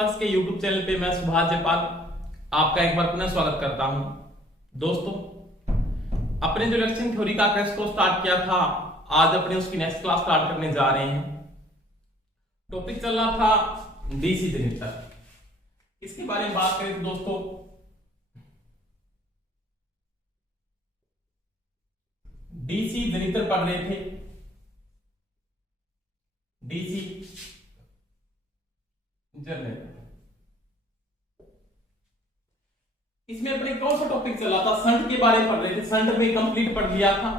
Class के YouTube channel पे मैं सुभाष जयपाल आपका एक बार पुनः स्वागत करता हूं। दोस्तों, अपने जो इलेक्शन थ्योरी का टेस्ट को स्टार्ट किया था, आज अपने उसकी नेक्स्ट क्लास स्टार्ट करने जा रहे हैं। टॉपिक चल रहा था डीसी जनरेटर। इसके बारे में बात करें तो दोस्तों, डीसी जनरेटर पढ़ रहे थे। डीसी जनरेटर, इसमें अपने कौन सा टॉपिक चला था? शंट के बारे में पढ़ रहे थे। शंट में कंप्लीट पढ़ लिया था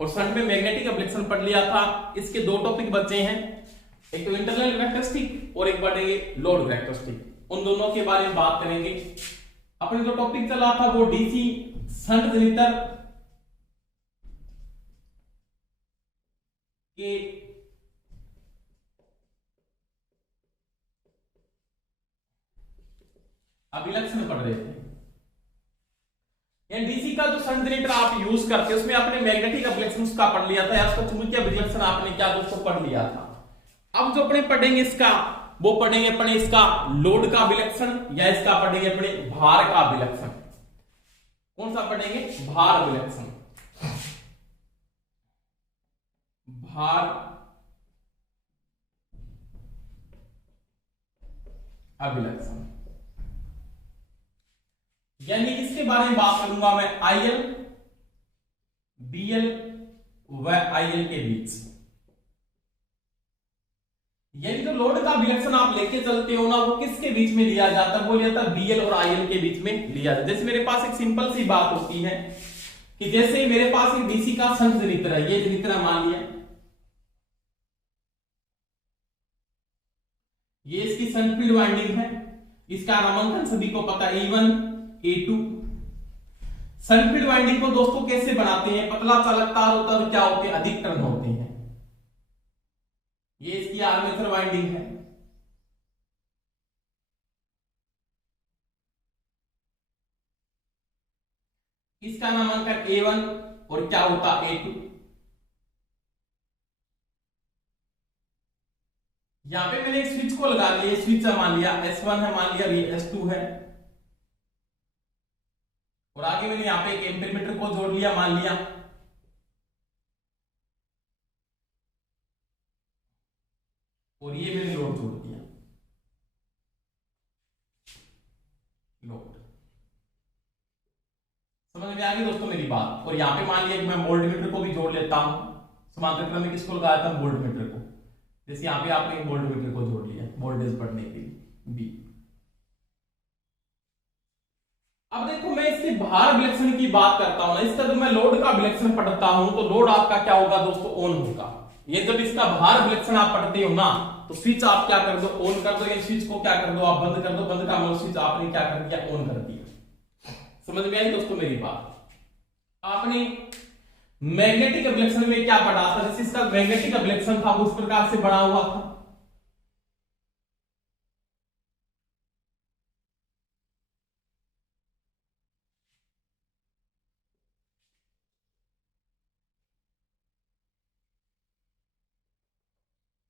और शंट में मैग्नेटिक एब्लेक्शन पढ़ लिया था। इसके दो टॉपिक बचे हैं, एक तो इंटरनल कैरेक्टरिस्टिक और एक पढ़ेंगे लोड कैरेक्टरिस्टिक। उन दोनों के बारे में बात करेंगे। अपने जो टॉपिक चला था वो डीसी शंट जनरेटर के अभिलक्षण पढ़ रहे थे। डीसी का जो शंट जनरेटर आप यूज करते हैं उसमें आपने मैग्नेटिक अभिलक्षण का पढ़ लिया था या उसका चुंबकीय अभिलक्षण आपने क्या दोस्तों पढ़ लिया था। अब जो अपने पढ़ेंगे इसका, वो पढ़ेंगे अपने इसका लोड का अभिलक्षण या इसका पढ़ेंगे अपने भार का अभिलक्षण। कौन सा पढ़ेंगे? भार अभिलक्षण। भार अभिलक्षण यानी इसके बारे में बात करूंगा मैं आईएल, बीएल व आईएल के बीच। यानी जो लोड का अभिलक्षण आप लेके चलते हो ना, वो किसके बीच में लिया जाता है? वो लिया जाता है बीएल और आईएल के बीच में लिया जाता है। जैसे मेरे पास एक सिंपल सी बात होती है कि जैसे मेरे पास एक डीसी का शंट जनरेटर है, ये जनरेटर मान लिया, ये इसकी शंट फील्ड वाइंडिंग है। इसका नामांकन सभी को पता है, E1 A2। Shunt field winding को दोस्तों कैसे बनाते हैं? पतला चालक तार होता है और क्या होते हैं? अधिक टर्न होते हैं। ये इसकी आर्मेचर वाइंडिंग है। इसका नामांकन A1 और क्या होता? A2। यहां पे मैंने एक स्विच को लगा लिया, स्विच मान लिया S1 है, मान लिया S2 है, और आगे मैंने यहां पे एक एम्पीमीटर को जोड़ लिया, मान लिया, और ये मैंने लोड जोड़ दिया। लोड समझ में आ गई दोस्तों मेरी बात। और यहां पे मान लिया कि मैं वोल्टमीटर को भी जोड़ लेता हूं। समांतर क्रम में किसको लगाया था? वोल्टमीटर को। जैसे यहां पे आपने एक वोल्टमीटर को जोड़ लिया वोल्टेज पढ़ने के लिए बी। अब देखो, मैं इसके भार अभिलक्षण की बात करता हूं ना, इसका जब मैं लोड का अभिलक्षण पढ़ता हूं तो लोड आपका क्या होगा दोस्तों? ऑन होगा। ये जब इसका भार अभिलक्षण आप पढ़ते हो ना, तो स्विच आप क्या कर दो? ऑन कर दो। ये स्विच को क्या कर दो? आप बंद कर दो। बंद का मतलब स्विच आपने क्या कर दिया? ऑन कर दिया। समझ में आई दोस्तों मेरी बात? आपने मैग्नेटिक अभिलक्षण में क्या पढ़ा था? जैसे इसका मैग्नेटिक अभिलक्षण था उस प्रकार से बना हुआ था।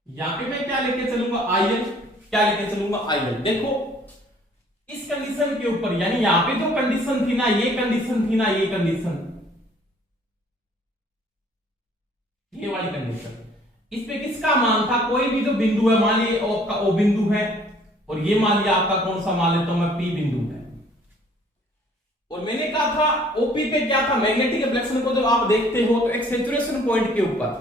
यहां पे मैं क्या लेके चलूंगा? आईएल। क्या लेके चलूंगा? आईएल। देखो, इस कंडीशन के ऊपर, यानी यहां पे जो कंडीशन थी ना, ये कंडीशन थी ना, ये कंडीशन, ये वाली कंडीशन, इस पे किसका मान था? कोई भी जो बिंदु है, मान लीजिए आपका ओ बिंदु है, और ये मान लिया आपका कौन सा मान लेता हूं मैं? पी बिंदु है। और मैंने कहा था ओपी पे क्या था? मैग्नेटिक रिफ्लेक्शन को जब आप देखते हो तो एक सैचुरेशन पॉइंट के ऊपर,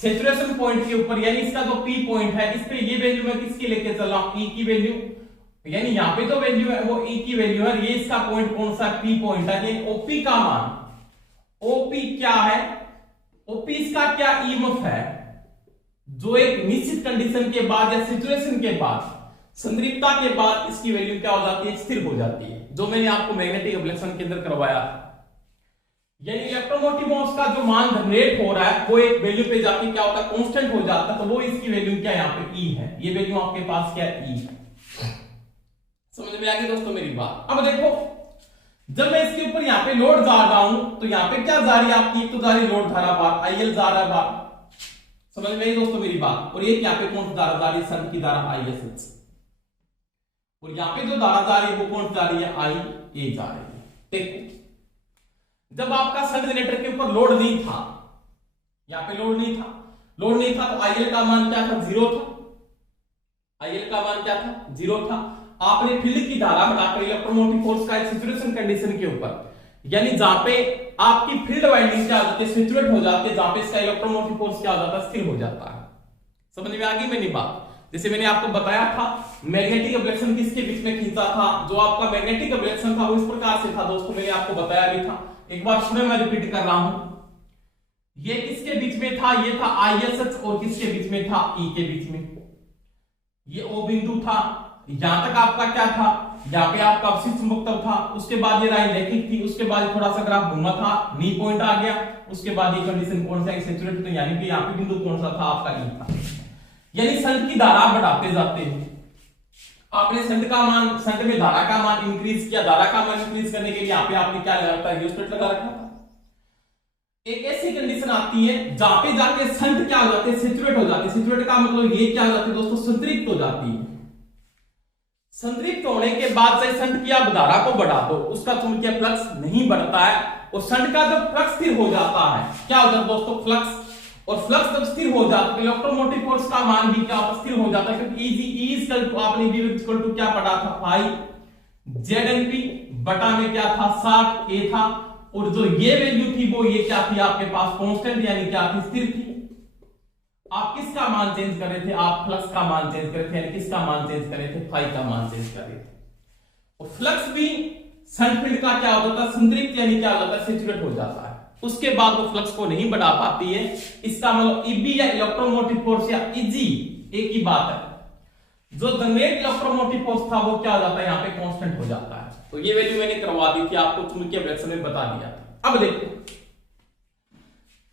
सैचुरेशन पॉइंट के ऊपर, यानी इसका जो पी पॉइंट है, इस पे ये वैल्यू मैं किसके लेके चल रहा हूं? ई की वैल्यू। यानी यहां पे जो वैल्यू है वो ई की वैल्यू है, ये इसका पॉइंट कौन सा? पी पॉइंट है। ये ओपी का मान, ओपी क्या है? ओपी इसका क्या? ईएमएफ है, जो एक निश्चित कंडीशन के बाद या सिचुएशन के बाद, संतृप्तता के बाद इसकी वैल्यू क्या हो जाती है? स्थिर हो जाती है, जो मैंने आपको मैग्नेटिक अभिलक्षण के अंदर करवाया था। यानी इलेक्ट्रोमोटिव फोर्स का जो मान जनरेट हो रहा है वो एक वैल्यू पे जाके क्या होता है? कांस्टेंट हो जाता है। तो वो इसकी वैल्यू क्या है? यहाँ पे ई है। ये वैल्यू आपके पास क्या है? ई है। समझ में आ गई दोस्तों मेरी बात? अब देखो, जब मैं इसके ऊपर यहाँ पे लोड जा रहा हूं तो यहाँ पे क्या जा रही है आपकी? एक तो जा रही लोड धारा बार, आईएल जा रहा है बार। समझ में आई दोस्तों मेरी बात? और ये यहाँ पे कौन सी धारा जा रही है? शंट की धारा आईएसएच। और यहाँ पे जो धारा जा रही है वो कौन जा रही है, आई ए जा रही है। देखो जब आपका शंट जनरेटर के ऊपर लोड नहीं था, यहाँ पे लोड नहीं था तो आईएल का मान क्या था, 0 था। आईएल का मान क्या था, 0 था। आपने फील्ड की धारा बढ़ाकर इलेक्ट्रोमोटिव फोर्स का एक सैचुरेशन कंडीशन के ऊपर, यानी जहां पे आपकी फील्ड वाइंडिंग क्या हो जाती है, सैचुरेट हो जाती है, जहां पे इसका इलेक्ट्रोमोटिव फोर्स क्या हो जाता है, स्थिर हो जाता है। समझ में आ गई मेरी बात। जैसे मैंने आपको बताया था मैग्नेटिक एब्रेक्शन किसके बीच में खींचा था, जो आपका मैग्नेटिक एब्रेक्शन था वो इस प्रकार से था दोस्तों, मैंने आपको बताया भी था, एक बार सुने मैं रिपीट कर रहा हूं। ये किसके बीच में था, ये था आईएसएच और किसके बीच में था, ई के बीच में। ये ओ बिंदु था, यहां तक आपका क्या था, यहाँ पे आपका अवशिष्ट चुंबकत्व था, उसके बाद ये राय रैखिक थी, उसके बाद थोड़ा सा ग्राफ घूमा था, नी पॉइंट आ गया, उसके बाद ये कंडीशन कौन सा, सैचुरेट, तो यानी कि यहाँ पे बिंदु कौन सा था, आपका ई था। यानी शंट की धारा बढ़ाते जाते हैं। आपने शंट का मान, शंट में धारा का मान इंक्रीज किया, धारा का मान इंक्रीज करने के लिए यहाँ पे आपने क्या लगा रखा है, रियोस्टेट लगा रखा था। एक ऐसी कंडीशन आती है जहां पे जाके शंट क्या हो जाते हैं, सैचुरेट हो जाते हैं। सैचुरेट का मतलब ये क्या हो जाती है दोस्तों, संतृप्त हो जाती है। संतृप्त होने के बाद से शंट की आप धारा को बढ़ा दो, उसका चुंबकीय फ्लक्स नहीं बढ़ता है, और शंट का जब फ्लक्स स्थिर हो जाता है, क्या होता है दोस्तों, फ्लक्स, और फ्लक्स जब स्थिर हो जाता है इलेक्ट्रोमोटिव फोर्स का मान भी क्या होता है, स्थिर हो जाता है, क्योंकि ई इक्वल टू आपने बी इक्वल टू क्या पढ़ा था, फाई जेडएनपी बटा में क्या था, 60 ए था, और जो ये वैल्यू थी वो ये क्या थी आपके पास, कांस्टेंट, यानी क्या थी, स्थिर थी। आप किसका मान चेंज कर रहे थे, आप फ्लक्स का मान चेंज कर रहे थे, यानी किसका मान चेंज कर रहे थे, फाई का मान चेंज कर रहे थे। और फ्लक्स भी शंट फील्ड का क्या होता था, संतृप्त, यानी क्या होता है, सैचुरेट हो जाता है। उसके बाद वो फ्लक्स को नहीं बढ़ा पाती है। इसका मतलब ईबी या इलेक्ट्रोमोटिव फोर्स या ईजी एक ही बात है। जो जनरेट इलेक्ट्रोमोटिव फोर्स था वो क्या हो जाता है, यहाँ पे कांस्टेंट हो जाता है। तो ये वैल्यू मैंने करवा दी थी आपको, चुंबकीय फ्लक्स में बता दिया था। अब देखो,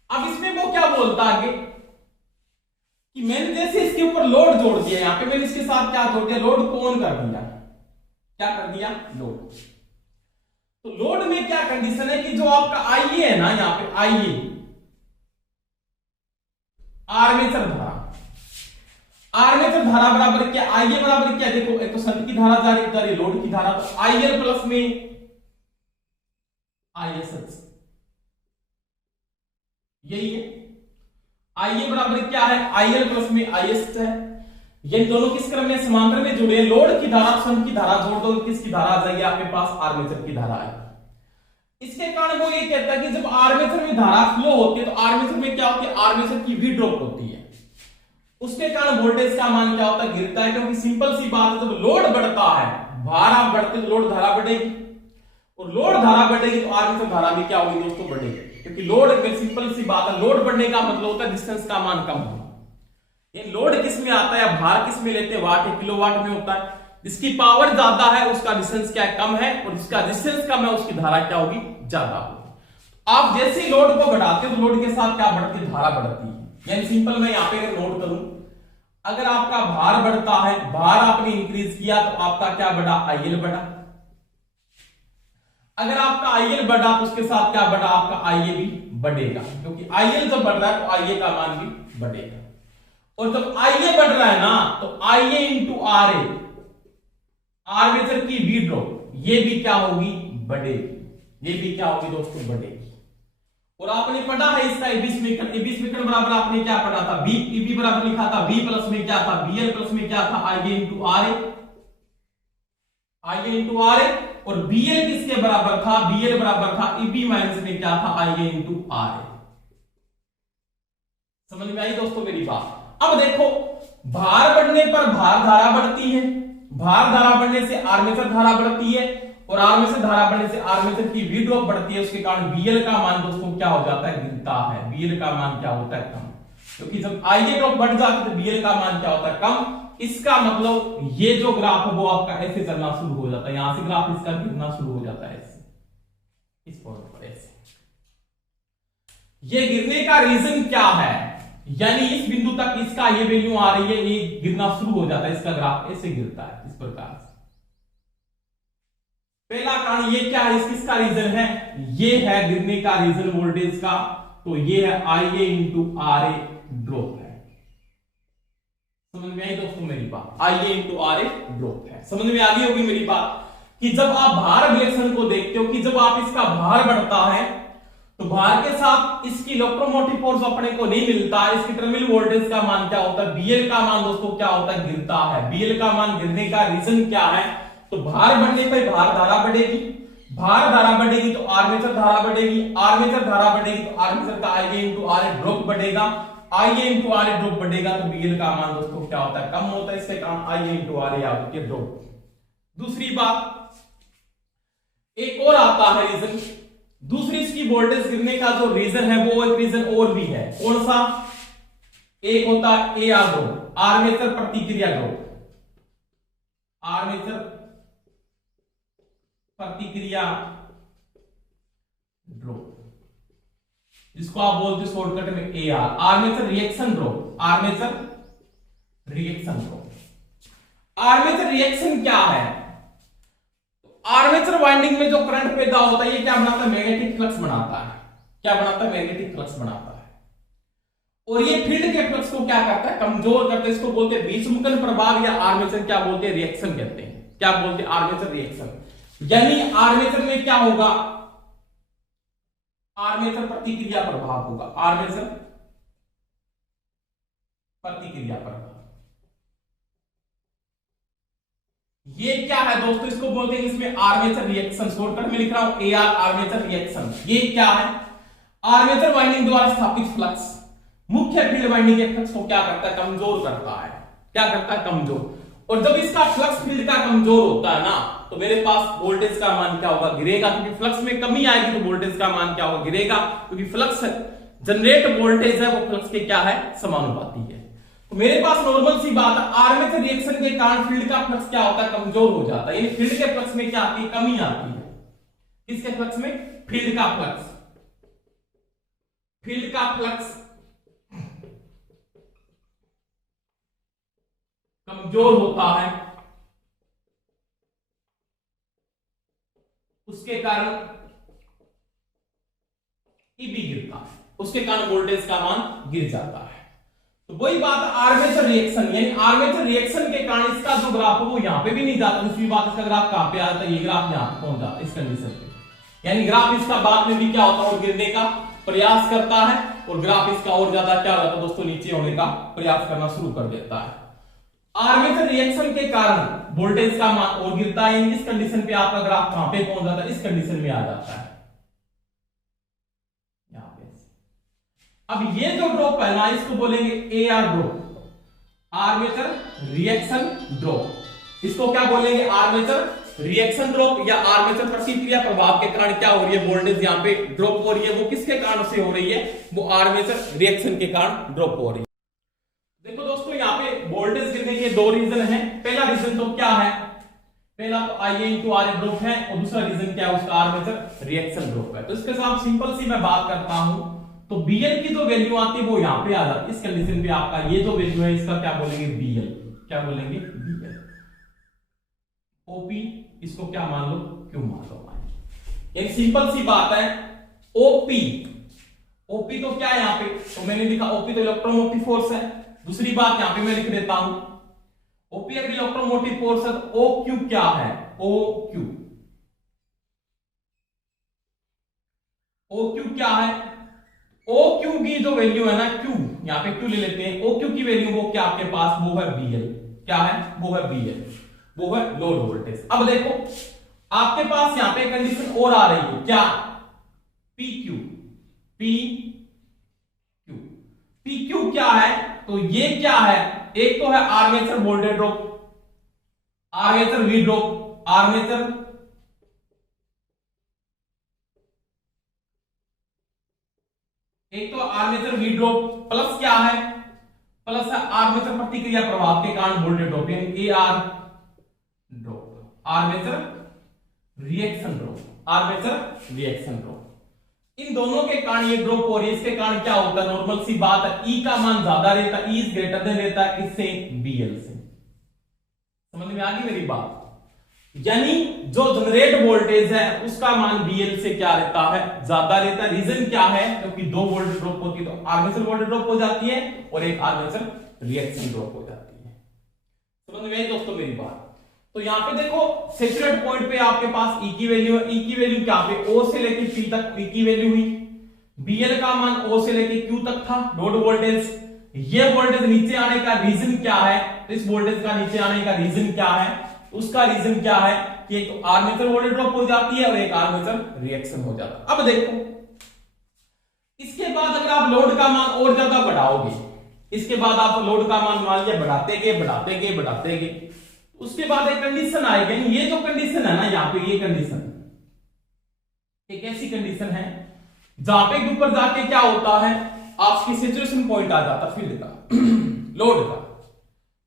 अब इसमें वो क्या बोलता आगे कि मैंने जैसे इसके ऊपर लोड जोड़ दिया, यहाँ पे मैंने इसके साथ क्या जोड़ दिया, लोड को ऑन कर दिया। क्या कर दिया, लोड। तो लोड में क्या कंडीशन है कि जो आपका आईए है ना, यहाँ पे आईए आर्मेचर धारा, आर्मेचर धारा बराबर क्या, आईए बराबर क्या, देखो एक तो शंट की धारा जा रही है, लोड की धारा, तो आईएल प्लस में आईएसएच, यही है। आईए बराबर क्या है, आईएल प्लस में आईएसएच है। ये दोनों किस क्रम में, समांतर में जुड़े हैं। लोड की धारा शंट की धारा जोड़ दो, किसकी धारा आ जाएगी आपके पास, आर्मेचर की धारा है। इसके कारण वो ये कहता है कि जब आर्मेचर में धारा फ्लो होती है तो आर्मेचर में क्या होती है, आर्मेचर की वी ड्रॉप होती है, उसके कारण वोल्टेज का मान क्या होता है, गिरता है। क्योंकि सिंपल सी बात है, जब लोड बढ़ता है, भार बढ़ते तो लोड धारा बढ़ेगी, और लोड धारा बढ़ेगी तो आर्मेचर धारा भी क्या होगी दोस्तों, बढ़ेगी। क्योंकि लोड में सिंपल सी बात है, लोड बढ़ने का मतलब होता है डिस्टेंस का मान कम होगा। ये लोड किस में आता है, भार किस में लेते हैं, वाट है, किलोवाट में होता है। जिसकी पावर ज्यादा है उसका डिस्टेंस क्या है, कम है, और जिसका डिस्टेंस कम है उसकी धारा क्या होगी, ज्यादा होगी। आप जैसे ही लोड को बढ़ाते हो तो लोड के साथ क्या बढ़ती है, धारा बढ़ती है। यानी सिंपल मैं यहां पे अगर नोट करूं, अगर आपका भार बढ़ता है, भार आपने इंक्रीज किया तो आपका क्या बढ़ा, आईएल बढ़ा। अगर आपका आईएल बढ़ा तो उसके साथ क्या बढ़ा, आपका आईए भी बढ़ेगा, क्योंकि आईएल जब बढ़ रहा है तो आईए का मान भी बढ़ेगा। और जब आईए बढ़ रहा है ना तो आईए इंटू आर ए, आर्मेचर की वी ड्रॉप, ये भी क्या होगी, बढ़ेगी। ये भी क्या होगी दोस्तों, बढ़ेगी। और आपने पढ़ा है इसका एबी समीकरण, एबी समीकरण बराबर आपने क्या पढ़ा था, बी ईबी बराबर लिखा था, बी प्लस में क्या था, बीएल प्लस में क्या था, आईए इंटू आर ए, आईए इंटू आर ए। और बीएल किसके बराबर था, बीएल बराबर था ईबी माइनस में क्या था, आईए इंटू आर ए। समझ में आई दोस्तों मेरी बात। अब देखो, भार बढ़ने पर भार धारा बढ़ती है, भार धारा बढ़ने से आर्मेचर धारा बढ़ती है, और आर्मेचर धारा बढ़ने से आर्मेचर की वी ड्रॉप बढ़ती है। उसके कारण बीएल का मान दोस्तों क्या हो जाता है, गिरता है। बीएल का मान क्या होता है, कम। क्योंकि जब आईए ड्रॉप बढ़ जाती है तो बीएल का मान क्या होता है, कम। इसका मतलब ये जो ग्राफ है वो आपका ऐसे चलना शुरू हो जाता है, यहां से ग्राफ इसका गिरना शुरू हो जाता है ऐसे, इस पॉइंट पर ऐसे। ये गिरने का रीजन क्या है, यानी इस बिंदु तक इसका ये वैल्यू आ रही है, ये गिरना शुरू हो जाता है, इसका ग्राफ ऐसे गिरता है इस प्रकार से। पहला कारण ये क्या है, किसका रीजन है, ये है गिरने का रीजन वोल्टेज का, तो ये है आईए इंटू आर ए ड्रॉप है। समझ में आई दोस्तों मेरी बात? IA इंटू आर एक ड्रॉप है। समझ में आ गई होगी मेरी बात कि जब आप भार रिएक्शन को देखते हो कि जब आप इसका भार बढ़ता है तो भार के साथ इसकी इलेक्ट्रोमोटिव फोर्स अपने को नहीं मिलता है, इसकी टर्मिनल वोल्टेज का मान क्या होता है, BL का मान दोस्तों क्या होता है, गिरता है। BL का मान गिरने का रीजन क्या है? तो भार बढ़ने पर भार धारा बढ़ेगी, भार धारा बढ़ेगी तो आर्मेचर धारा बढ़ेगी, आर्मेचर धारा बढ़ेगी तो आर्मेचर का IA इंटू आर ड्रॉप बढ़ेगा, IA इंटू आर ड्रॉप बढ़ेगा तो BL का मान दोस्तों क्या होता है, कम होता है। इसके कारण IA इंटू आर याद रखिए ड्रॉप। दूसरी बात, एक और आता है रीजन, दूसरी इसकी वोल्टेज गिरने का जो रीजन है वो एक रीजन और भी है। कौन सा? एक होता है AR ड्रॉप, आर्मेचर प्रतिक्रिया ड्रॉप, आर्मेचर प्रतिक्रिया ड्रॉप, जिसको आप बोलते शॉर्टकट में AR, armature reaction drop, armature reaction drop. Armature reaction क्या है? आर्मेचर वाइंडिंग में जो करंट पैदा होता है ये क्या बनाता है, मैग्नेटिक फ्लक्स बनाता है। क्या बनाता है? मैग्नेटिक फ्लक्स बनाता है। और ये फील्ड के फ्लक्स को क्या करता है, कमजोर करता है। इसको बोलते हैं विषुमकन प्रभाव या आर्मेचर क्या बोलते हैं, रिएक्शन कहते हैं। क्या बोलते हैं? Armature reaction. यानी आर्मेचर में क्या होगा, आर्मेचर प्रतिक्रिया प्रभाव होगा, आर्मेचर प्रतिक्रिया प्रभाव। ये क्या है दोस्तों, इसको बोलते हैं इसमें आर्मेचर रिएक्शन, शॉर्टकट में लिख रहा हूं AR, आर्मेचर रिएक्शन। ये क्या है? आर्मेचर वाइंडिंग द्वारा स्थापित फ्लक्स मुख्य फील्ड वाइंडिंग के फ्लक्स को क्या करता है, कमजोर करता है। क्या करता है? कमजोर। और जब इसका फ्लक्स फील्ड का कमजोर होता है ना तो मेरे पास वोल्टेज का मान क्या होगा, गिरेगा, क्योंकि फ्लक्स में कमी आएगी तो वोल्टेज का मान क्या होगा, गिरेगा, क्योंकि फ्लक्स जनरेट वोल्टेज है वो फ्लक्स के क्या है, समानुपाती है। तो मेरे पास नॉर्मल सी बात है, आर्मेचर रिएक्शन के कारण फील्ड का फ्लक्स क्या होता है, कमजोर हो जाता है। यानी फील्ड के फ्लक्स में क्या आती है, कमी आती है। किसके फ्लक्स में? फील्ड का फ्लक्स, फील्ड का फ्लक्स कमजोर होता है, उसके कारण ईबी गिरता है, उसके कारण वोल्टेज का मान गिर जाता है। तो वही बात आर्मेचर रिएक्शन, यानी आर्मेचर रिएक्शन के कारण इसका जो ग्राफ है वो यहां पे भी नहीं जाता। दूसरी बात, इसका ग्राफ कहां पे आता है, ये ग्राफ यहां पे पहुंच जाता है इस कंडीशन पे। यानी ग्राफ इसका बाद में भी क्या होता है, और गिरने का प्रयास करता है, और ग्राफ इसका और ज्यादा क्या होता है दोस्तों, नीचे होने का प्रयास करना शुरू कर देता है। आर्मेचर रिएक्शन के कारण वोल्टेज का मान और गिरता है। इस कंडीशन पे आपका ग्राफ कहां पे पहुंच जाता है, इस कंडीशन में आ जाता है, यहां पे। अब ये जो ड्रॉप है ना, इसको बोलेंगे AR drop, armature reaction drop. इसको क्या बोलेंगे, आर्मेचर रिएक्शन ड्रॉप या आर्मेचर प्रतिक्रिया प्रभाव के कारण क्या हो रही है, वोल्टेज यहां पे ड्रॉप हो रही है। वो किसके कारण से हो रही है, वो आर्मेचर रिएक्शन के कारण ड्रॉप हो रही है। देखो दोस्तों, यहाँ पे वोल्टेज गिरने के दो रीजन है। पहला रीजन तो क्या है, पहला तो IA इंटू आर ड्रॉप है, और दूसरा रीजन क्या है, उसका आर्मेचर रिएक्शन ड्रॉप है। तो इसके साथ सिंपल सी मैं बात करता हूं, तो BL की जो वैल्यू आती है वो यहां पे आ जाती है। इस कंडीशन पे आपका ये जो वैल्यू है इसका क्या बोलेंगे, BL। क्या बोलेंगे, BL। OP इसको क्या मान लो, Q मान लो। एक सिंपल सी बात है, OP तो क्या है यहाँ पे, तो मैंने लिखा OP तो इलेक्ट्रोमोटिव फोर्स है। दूसरी बात यहां पे मैं लिख देता हूं, OP अगर इलेक्ट्रोमोटिव फोर्स है तो OQ क्या है, OQ क्या है, OQ की जो वैल्यू है ना, Q यहां पे Q ले लेते हैं। OQ की वैल्यू वो क्या आपके पास, वो है BL। क्या है, वो है BL, वो है लोड वोल्टेज। अब देखो आपके पास यहां पे कंडीशन और आ रही है, क्या, PQ क्या है, तो ये क्या है, एक तो है armature voltage drop, armature V drop, armature एक तो आर्मेचर वी ड्रॉप, प्लस क्या है, प्लस है आर्मेचर प्रतिक्रिया प्रभाव के कारण वोल्टेज ड्रॉप, यानी AR drop, armature reaction drop, armature reaction drop. इन दोनों के कारण ये ड्रॉप हो रही है। इसके कारण क्या होता है, नॉर्मल सी बात है, E का मान ज्यादा रहता है, E इज ग्रेटर देन रहता है किससे, BL से। समझ में आ गई मेरी बात? यानी जो जनरेट वोल्टेज है उसका मान BL से क्या रहता है, ज्यादा रहता है। रीजन क्या है, क्योंकि दो वोल्टेज ड्रॉप होती है तो आर्मेचर वोल्टेज ड्रॉप हो जाती है और एक आर्मेचर रिएक्शन ड्रॉप हो जाती है। समझ में आई दोस्तों मेरी बात। तो यहाँ पे देखो सेचुरेट पॉइंट पे आपके पास ई की वैल्यू है, ई की वैल्यू क्या पे ओ से लेके पी तक ई की वैल्यू हुई, बीएल का मान ओ से लेके क्यू तक था, लोड वोल्टेज। ये वोल्टेज नीचे आने का रीजन क्या है, तो इस वोल्टेज का नीचे आने का रीजन क्या है, उसका रीजन क्या है कि एक तो आर्मेचर वोल्टेज ड्रॉप हो जाती है और एक आर्मेचर रिएक्शन हो जाता है। अब देखो इसके बाद अगर आप लोड का मान और ज्यादा बढ़ाओगे, इसके बाद आप लोड का मान लिया बढ़ाते गए, उसके बाद एक कंडीशन आएगी। ये जो कंडीशन है ना यहाँ पे, ये कंडीशन एक ऐसी कंडीशन है जहां पे ऊपर जाके क्या होता है, आपकी सिचुएशन पॉइंट आ जाता फील्ड का लोड का,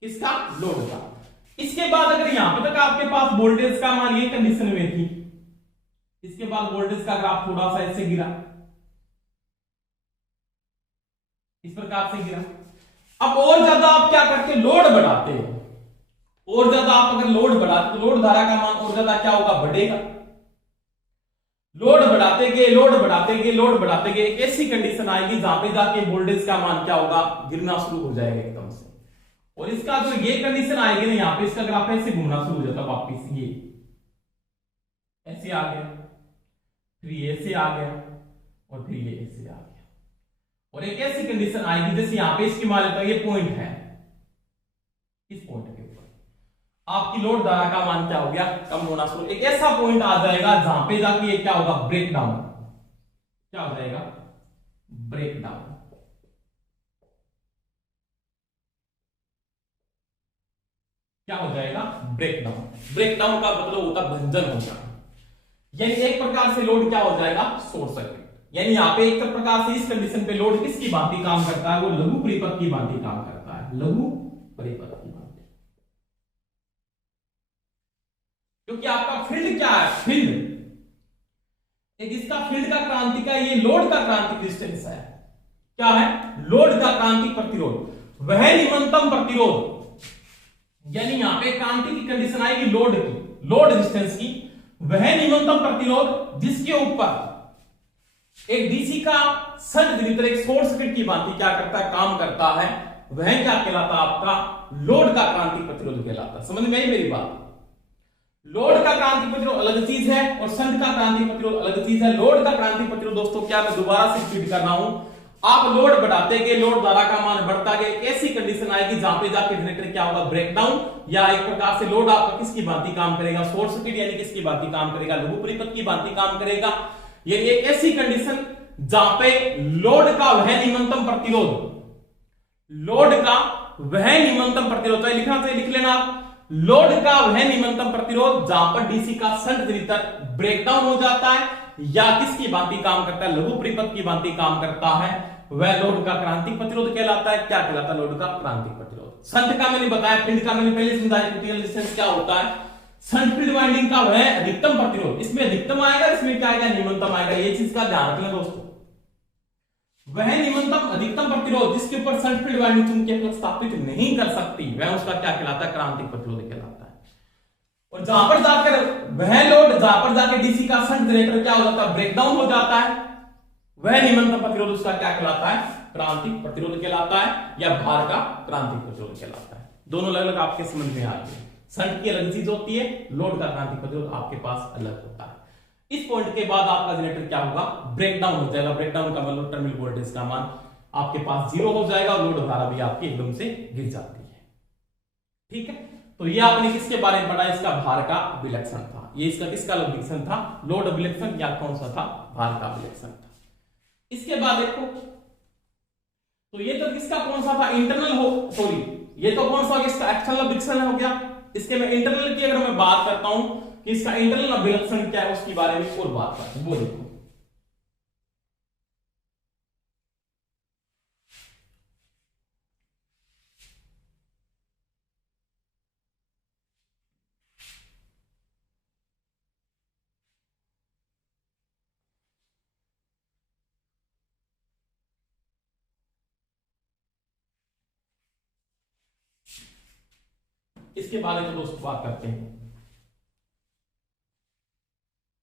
किसका, लोड का। इसके बाद अगर यहां पे तक आपके पास वोल्टेज का मान ये कंडीशन में थी, इसके बाद वोल्टेज का ग्राफ थोड़ा सा ऐसे गिरा, इस प्रकार से गिरा। अब और ज्यादा आप क्या करते हो, लोड बढ़ाते हो, और ज्यादा आप अगर लोड बढ़ाते तो लोड धारा का मान और ज्यादा क्या होगा, बढ़ेगा। लोड बढ़ाते गए एक ऐसी कंडीशन आएगी जहां पे जाके वोल्टेज का मान क्या होगा, गिरना शुरू हो जाएगा एकदम से। और इसका जो ये कंडीशन आएगी ना यहाँ पे, इसका ग्राफ ऐसे घूमना शुरू हो जाता वापिस, ये ऐसे आ गया, फिर ये ऐसे आ गया और फिर ये ऐसे आ गया। और एक ऐसी कंडीशन आएगी जैसे यहां पे इसकी मान लेता है ये पॉइंट है, इस पॉइंट के ऊपर आपकी लोड धारा का मान क्या हो गया, कम होना शुरू। एक ऐसा पॉइंट आ जाएगा जहां पे जाके ये क्या होगा, ब्रेक डाउन, क्या हो जाएगा, ब्रेक डाउन। क्या हो जाएगा, ब्रेक डाउन। ब्रेक डाउन का मतलब होता है भंजन हो जाना, यानी एक प्रकार से लोड क्या हो जाएगा, शॉर्ट सर्किट। यानी यहाँ पे एक प्रकार से इस कंडीशन पे लोड किसकी भांति काम करता है, वो लघु परिपथ की भांति काम करता है, लघु परिपथ की भांति। क्योंकि आपका फील्ड क्या है, फील्ड एक इसका फील्ड का क्रांति का, ये लोड का क्रांतिक रेजिस्टेंस है। क्या है, लोड का क्रांतिक प्रतिरोध, वह निम्नतम प्रतिरोध। यानी यहां पे क्रांति की कंडीशन आएगी लोड की, लोड रेजिस्टेंस की, वह निम्नतम प्रतिरोध जिसके ऊपर एक डीसी का शंट जनरेटर एक शॉर्ट सर्किट की भांति क्या करता है, काम करता है, वह क्या कहलाता है, आपका लोड का क्रांतिक प्रतिरोध कहलाता है। समझ में आई मेरी बात। लोड का क्रांतिक प्रतिरोध अलग चीज है और शंट का क्रांतिक प्रतिरोध अलग चीज है। लोड का क्रांतिक प्रतिरोध दोस्तों क्या, मैं दोबारा से रिपीट कर रहा हूं, आप लोड बढ़ाते गए, लोड धारा का मान बढ़ता गया, ऐसी कंडीशन आएगी जहां पे जाके जनरेटर क्या होगा, ब्रेकडाउन, या एक प्रकार से लोड आपका किसकी भांति काम करेगा, शॉर्ट सर्किट, यानी किसकी भांति काम करेगा, लघु परिपथ की भांति काम करेगा। ये एक ऐसी कंडीशन जहां पे लोड का वह निम्नतम प्रतिरोध, लोड का वह निम्नतम प्रतिरोध, तो लिखना चाहिए, लिख लेना आप, लोड का वह निम्नतम प्रतिरोध जहां पर डीसी का शंट जनरेटर ब्रेकडाउन हो जाता है या किसकी भांति काम करता है, लघु परिपथ की भांति काम करता है, वह लोड का क्रांतिक प्रतिरोध कहलाता है। क्या कहलाता है, लोड का क्रांतिक प्रतिरोध। शंट का मैंने बताया, फील्ड का मैंने पहले समझाया, रेजिस्टेंस क्या होता है, शंट फील्ड वाइंडिंग का वह अधिकतम प्रतिरोध, इसमें अधिकतम आएगा, इसमें क्या आएगा, निम्नतम आएगा। ये चीज का ध्यान रखना दोस्तों, वह निम्नतम अधिकतम प्रतिरोध जिसके ऊपर शंट फील्ड वाइंडिंग चुंबकीय फ्लक्स स्थापित नहीं कर सकती, वह उसका क्या कहलाता है, क्रांतिक प्रतिरोध कहलाता है। और जहां पर जाकर वह लोड, जहां पर जाकर डीसी का शंट जनरेटर क्या हो जाता है, ब्रेकडाउन हो जाता है, वह निम्नतम प्रतिरोध उसका क्या कहलाता है, क्रांतिक प्रतिरोध कहलाता है, या भार का क्रांतिक प्रतिरोध कहलाता है। दोनों अलग अलग आपके समझ में आ गए। शंट की अलग चीज होती है, लोड का क्रांतिक प्रतिरोध आपके पास अलग होता है। इस पॉइंट के बाद आपका जनरेटर क्या होगा, ब्रेकडाउन हो जाएगा। ब्रेकडाउन का मतलब टर्मिनल वोल्टेज का मान आपके पास 0 हो जाएगा और लोड धारा भी आपकी एकदम से गिर जाती है। ठीक है, तो ये आपने किसके बारे में पढ़ा, इसका भार का विलक्षण था। ये इसका किसका विलक्षण था, लोड विलक्षण, या कौन सा था, भार का विलक्षण था। इसके बाद देखो, तो ये तो किसका कौन सा था, इंटरनल हो, सॉरी ये तो कौन सा, इसका एक्सटर्नल विलक्षण हो गया। इसके में इंटरनल की अगर मैं बात करता हूं कि इसका इंटरनल विलक्षण क्या है, उसके बारे में और बात करते हैं। वो देखो, इसके बारे में दोस्तों बात करते हैं।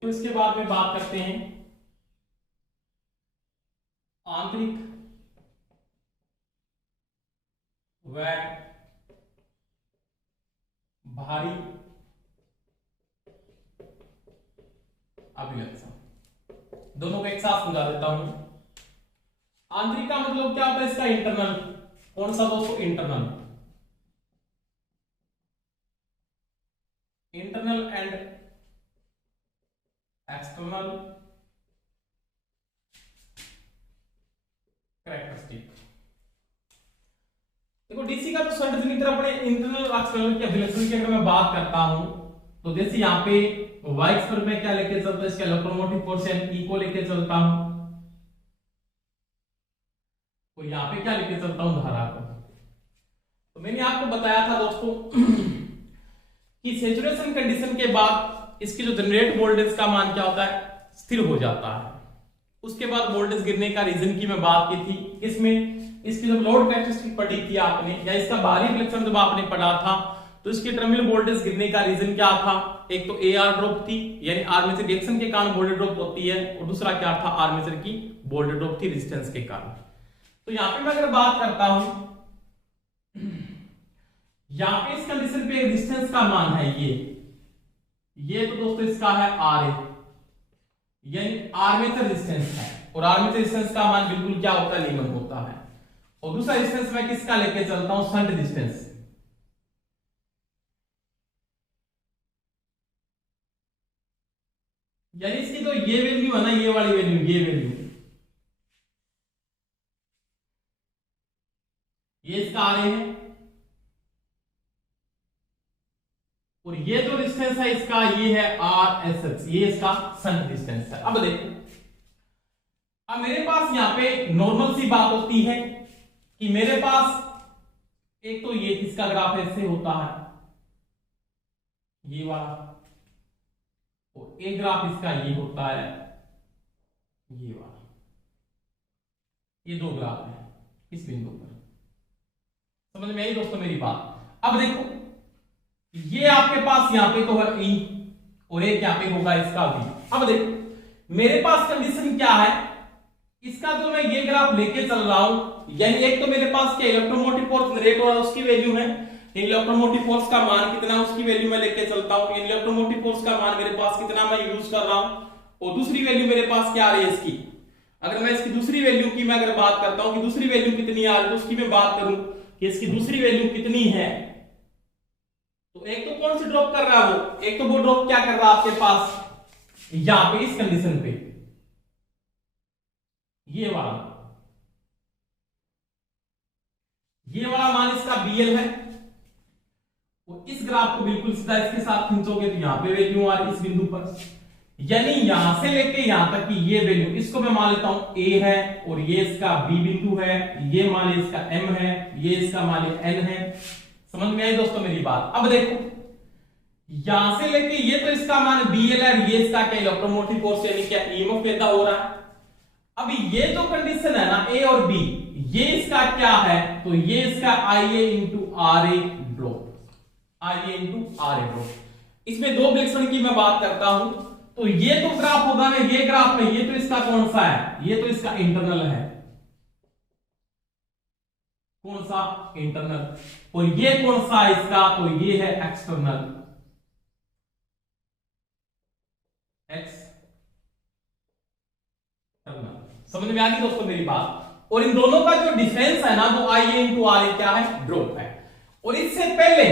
तो इसके बाद में बात करते हैं आंतरिक व भारी अभिलक्षण, दोनों को एक साथ समझा देता हूं। आंतरिक का मतलब क्या होता है इसका? इंटरनल। कौन सा दोस्तों? Internal. Internal and external characteristic. देखो डीसी का तो सर्वजनिक तरह अपने इंटरनल और एक्सटर्नल की अभिलक्षण की अगर मैं बात करता हूं तो जैसे यहाँ पे y एक्स पर मैं क्या लेके चलता हूं? इसका इलेक्ट्रोमोटिव फोर्स यानी E को लेके चलता हूं, तो यहाँ पे क्या लेके चलता हूं? धारा को। तो मैंने आपको बताया था दोस्तों कि सैचुरेशन कंडीशन के बाद इसकी जो जनरेट वोल्टेज का मान क्या होता है? स्थिर हो जाता है। उसके बाद वोल्टेज गिरने का रीजन की मैं बात की थी। इसमें इसकी जब लोड कैरेक्टरिस्टिक पढ़ी थी आपने, या इसका बाहरी रिफ्लेक्शन जब आपने पढ़ा था, तो इसकी टर्मिनल वोल्टेज गिरने का रीजन क्या था? एक तो AR ड्रॉप थी, यानी आर्मेचर रिएक्शन के कारण वोल्टेज ड्रॉप होती है, और दूसरा क्या था? आर्मेचर की वोल्टेज ड्रॉप थी रेजिस्टेंस के कारण। तो यहां पे मैं अगर बात करता हूं, यहां पे इस कंडीशन पे रेजिस्टेंस का मान है ये तो दोस्तों इसका है RA, यानी आर्मेचर रेजिस्टेंस है, और आर्मेचर रेजिस्टेंस का मान बिल्कुल क्या होता है? लीमन होता है। और दूसरा रेजिस्टेंस मैं किसका लेके चलता हूं? Shunt resistance. यानी इसकी तो ये वैल्यू है ना, ये वाली वैल्यू, ये वैल्यू, ये इसका RA है, और ये जो रेजिस्टेंस है इसका ये है RSX, ये इसका शंट रेजिस्टेंस है। अब देखो, अब मेरे पास यहां पे नॉर्मल सी बात होती है कि मेरे पास एक तो ये इसका ग्राफ ऐसे होता है, ये वाला, और एक ग्राफ इसका ये होता है, ये वाला। ये दो ग्राफ है इस बिंदु पर। समझ में आई दोस्तों मेरी बात? अब देखो, ये आपके पास यहां पे तो है E, और एक यहां पे होगा इसका V। अब देखो मेरे पास कंडीशन क्या है, इसका जो मैं ये ग्राफ लेके चल रहा हूं, यानी एक तो मेरे पास क्या इलेक्ट्रोमोटिव फोर्स जनरेट हो रहा है, उसकी वैल्यू है, इलेक्ट्रोमोटिव फोर्स का मान कितना, उसकी वैल्यू मैं लेके चलता हूं। इलेक्ट्रोमोटिव फोर्स का मान मेरे पास कितना मैं यूज कर रहा हूं, और दूसरी वैल्यू मेरे पास क्या आ रही है इसकी। अगर मैं इसकी दूसरी वैल्यू की मैं अगर बात करता हूं कि दूसरी वैल्यू कितनी आ रही है, तो उसकी मैं बात करूं कि इसकी दूसरी वैल्यू कितनी है, तो एक तो कौन सी ड्रॉप कर रहा है वो, एक तो वो ड्रॉप क्या कर रहा है आपके पास यहां पे इस कंडीशन पे, ये वाला मान इसका BL है, और इस ग्राफ को बिल्कुल सीधा इसके साथ खींचोगे तो यहां पे वैल्यू आ रही इस बिंदु पर, यानी यहां से लेके यहां तक की ये वैल्यू, इसको मैं मान लेता हूं A है, और ये इसका B बिंदु है, ये मान लीजिए इसका M है, ये इसका मान लीजिए N है। समझ में आई दोस्तों मेरी बात? अब देखो यहां से लेके ये तो इसका मान BL है, ये इसका क्या इलेक्ट्रोमोटिव फोर्स यानी क्या EMF पैदा हो रहा है। अब ये जो कंडीशन है ना A और B, ये इसका क्या है, तो ये इसका IA into RA drop, IA into RA drop. इसमें दो रिलेशन की मैं बात करता हूं, तो ये तो ग्राफ होगा ना, ये ग्राफ में ये तो इसका कौन सा है, ये तो इसका इंटरनल है, कौन सा? इंटरनल। और ये कौन सा है इसका, तो ये है एक्सटर्नल, समझ में आ गई दोस्तों मेरी बात? और इन दोनों का जो डिफरेंस है ना वो IA इंटू RA क्या है? ड्रॉप है। और इससे पहले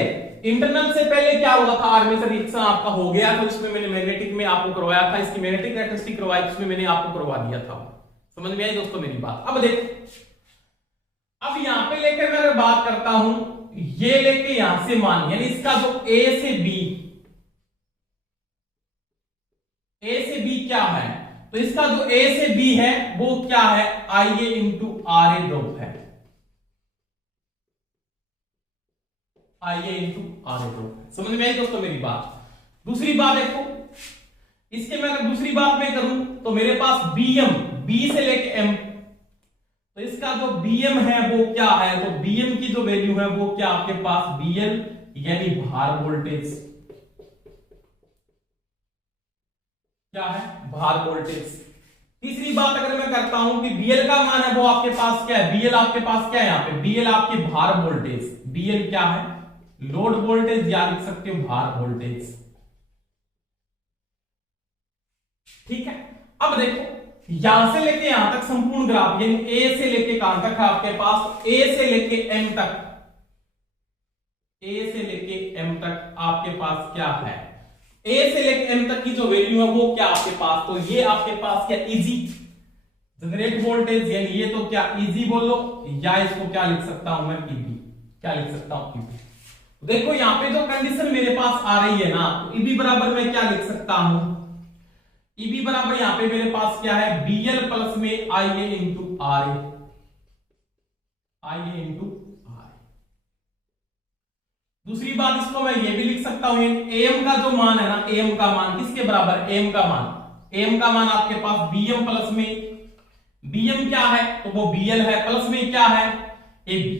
इंटरनल से पहले क्या हुआ था, आर्मेचर रिएक्शन आपका हो गया, तो इसमें मैंने मैग्नेटिक में आपको करवाया था, इसकी मैग्नेटिक कैरेक्टरिस्टिक करवाई, इसमें मैंने आपको करवा दिया था। समझ में आई दोस्तों मेरी बात? अब देखो, अब यहां पे लेकर मैं अगर बात करता हूं, ये लेके यहां से मान, यानी इसका जो A से B क्या है, तो इसका जो A से B है वो क्या है, IA इंटू RA ड्रॉप है, IA इंटू RA ड्रॉप। समझ में आई दोस्तों मेरी बात? दूसरी बात देखो, इसके मैं अगर दूसरी बात में करूं तो मेरे पास BM, B से लेके M, तो इसका जो BM है वो क्या है, तो BM की जो वैल्यू है वो क्या आपके पास BL यानी भार वोल्टेज, क्या है, भार वोल्टेज। तीसरी बात अगर मैं करता हूं कि BL का मान है वो आपके पास क्या है, BL आपके पास क्या है, यहां पे BL आपकी भार वोल्टेज, BL क्या है, लोड वोल्टेज या लिख सकते हो भार वोल्टेज। ठीक है, अब देखो यहां से लेके यहां तक संपूर्ण ग्राफ, यानी ए से लेके कहां तक है आपके पास, ए से लेके एम तक, ए से लेके एम तक आपके पास क्या है, ए से लेके एम तक की जो वैल्यू है वो क्या आपके पास, तो ये आपके पास क्या इजी जनरेट वोल्टेज, यानी ये तो क्या इजी बोलो, या इसको क्या लिख सकता हूं मैं ईबी, क्या लिख सकता हूं ईबी। देखो यहां पे जो कंडीशन मेरे पास आ रही है ना, तो ईबी बराबर मैं क्या लिख सकता हूं, ईबी बराबर यहां पे मेरे पास क्या है, बीएल प्लस में आईए इंटू आर ए, आईए इंटू आर। दूसरी बात इसको मैं ये भी लिख सकता हूं, एम का जो मान है ना, एम का मान किसके बराबर, एम का मान, एम का मान आपके पास बीएम प्लस में, बीएम क्या है तो वो बीएल है, प्लस में क्या है एबी,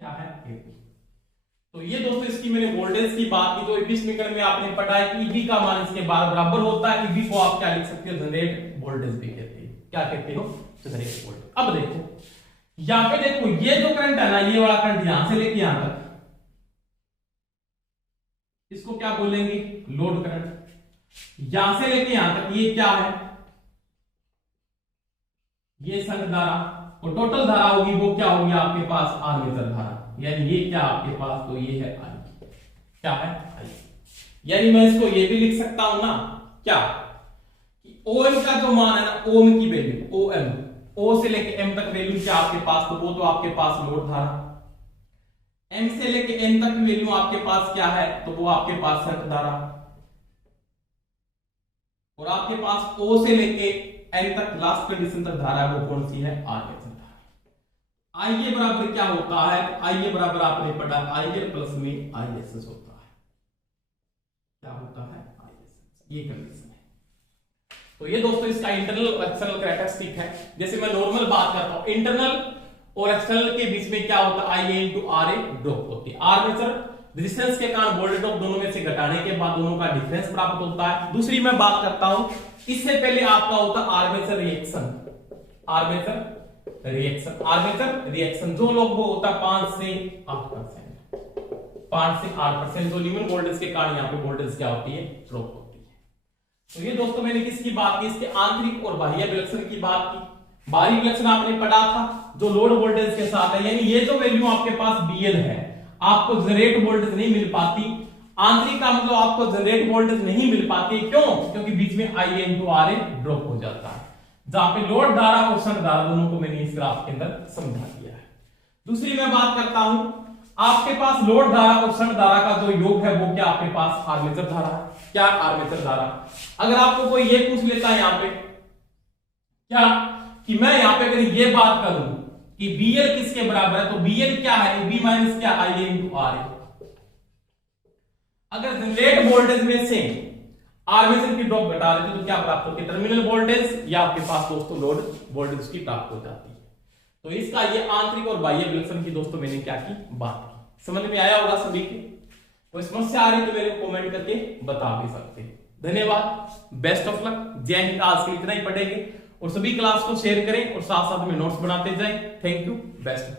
क्या है एबी। तो ये दोस्तों इसकी मैंने वोल्टेज की बात की, तो इस समीकरण में आपने पढ़ा है कि ईबी का मान इसके बराबर होता है, ईबी को आप क्या लिख सकते हो, जनरेट वोल्टेज भी कहते हैं, क्या कहते हो, जनरेट वोल्टेज। अब देखो यहां पे देखो ये जो करंट है ना, ये वाला करंट यहां से लेके यहां तक, इसको क्या बोलेंगे, लोड करंट। यहां से लेके यहां तक ये क्या है, ये संग धारा, और टोटल धारा होगी वो क्या होगी आपके पास, आर्मेचर धारा, यानी ये क्या आपके पास, तो ये है आई, क्या है आई। यानी मैं इसको ये भी लिख सकता हूं ना, क्या कि ओएम का जो मान है ना, ओम की वैल्यू, ओएम, ओ से लेके एम तक वैल्यू क्या आपके पास, तो वो तो आपके पास लोड धारा, एम से लेके एन तक वैल्यू आपके पास क्या है, तो वो आपके पास शंट धारा, और आपके पास ओ से लेके एन तक लास्ट कंडीशन तक धारा है, वो कौन सी है, आर्मेचर धारा। आईए बराबर क्या होता है, आईए बराबर आपने पढ़ा आईए प्लस में आईएसएस होता है, क्या होता है आईएसएस, ये कंडीशन है। तो ये दोस्तों इसका इंटरनल और एक्सटर्नल कैरेक्टरिस्टिक है। जैसे मैं नॉर्मल बात करता हूं, इंटरनल और एक्सटर्नल के बीच में क्या होता है, आईए इंटू आर ए ड्रॉप होती है। आर्मेचर रेजिस्टेंस के कारण वोल्टेज ड्रॉप दोनों में से घटाने के बाद दोनों का डिफरेंस प्राप्त होता है। दूसरी मैं बात करता हूं, इससे पहले आपका होता है armature reaction, armature reaction, armature reaction जो लोग वो होता है 5 से 8%, 5 से 8% जो न्यूमन वोल्टेज के कारण यहाँ पे वोल्टेज क्या होती है, ड्रॉप होती है। तो ये दोस्तों मैंने किसकी बात की, इसके आंतरिक और बाह्य विलक्षण की बात की। बाहरी विलक्षण आपने पढ़ा था जो लोड वोल्टेज के साथ है, यानी ये जो वैल्यू आपके पास बीएल है, आपको जनरेट वोल्टेज नहीं मिल पाती। आंतरिक का मतलब आपको जनरेट वोल्टेज नहीं मिल पाती, क्यों, क्योंकि बीच में आईए इंटू आर ए ड्रॉप हो जाता है, जहां पे लोड धारा और शंट धारा दोनों को मैंने इस ग्राफ के अंदर समझा दिया है। दूसरी मैं बात करता हूं, आपके पास लोड धारा और शंट धारा का जो योग है वो क्या आपके पास आर्मेचर धारा, क्या आर्मेचर धारा। अगर आपको कोई ये पूछ लेता है यहां पे क्या कि मैं यहां पे अगर ये बात करूं कि बीएल किसके बराबर है, तो बीएल क्या है, बी माइनस क्या आईए इंटू आर ए। अगर जनरेट वोल्टेज में से आर्मेचर की ड्रॉप घटा देते तो क्या प्राप्त होती है, टर्मिनल वोल्टेज, या आपके पास दोस्तों लोड वोल्टेज की प्राप्त हो जाती है। तो इसका ये आंतरिक और बाह्य विलक्षण की दोस्तों मैंने क्या की बात की, समझ में आया होगा सभी के। कोई समस्या आ रही तो मेरे कमेंट करके बता भी सकते हैं। धन्यवाद, बेस्ट ऑफ लक, जय हिंद। आज के इतना ही पढ़ेंगे और सभी क्लास को शेयर करें और साथ साथ में नोट्स बनाते जाएं। Thank you, best.